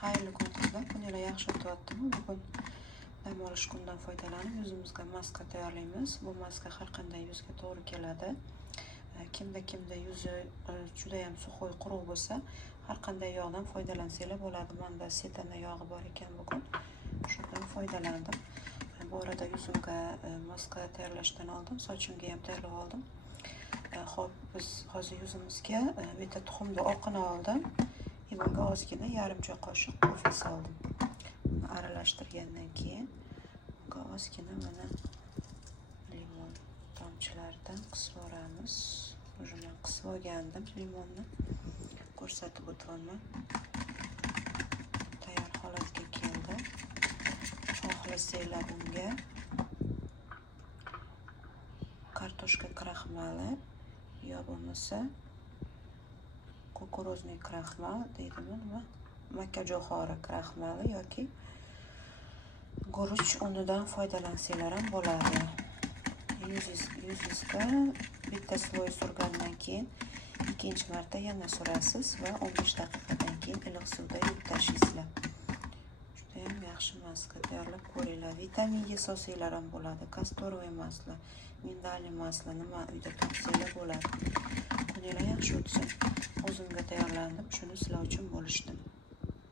Xayrli kun qizlar, kuninglar yaxshi o'tyaptimi? Bugun dam olish kunidan foydalanib yuzimizga maska tayyorlaymiz. Bu maska har qanday yuzga to'g'ri keladi. Kimda yuzi juda ham suxoy, quruq bo'lsa, har qanday yog'dan foydalansanglar bo'ladi. Menda setana yog'i bor ekan bugun. Shundan foydalandim. Bu arada yuzimga maska tayyorlashdan oldin sochimga ham tayyorlab oldim. Xo'p, biz hozir yuzimizga bitta tuxumni oqini oldim. Bunga ozgina yarim choy qoshiq kofe soldim. Aralashtirgandan keyin bunga ozgina mana limon tomchilaridan qisib olamiz. Уже men qisib olgandim limonni. Ko'rsatib o'taman. Tayyor holatga keldi. Xohlasanglar bunga kartoshka kraxmali yo bo'lmasa kukuruzniy kraxmal deydimi nima? Makkajo'xori kraxmali yoki guruch unidan foydalansanglar ham bo'ladi. Yuzingizga bitta sloy surgandan keyin ikkinchi marta yana surasiz va 15 daqiqadan keyin iliq suvda yuvib tashlaysizlar. Juda ham yaxshi maska tayyorlab ko'ringlar. Vitaminga solsanglar ham bo'ladi. Kastorovый maslo, mindarli maslo nima uyda topsanglar bo'ladi. Kuninglar yaxshi o'tsin. O'zimga tayyorlandim, shuni sizlar uchun bo'lishdim.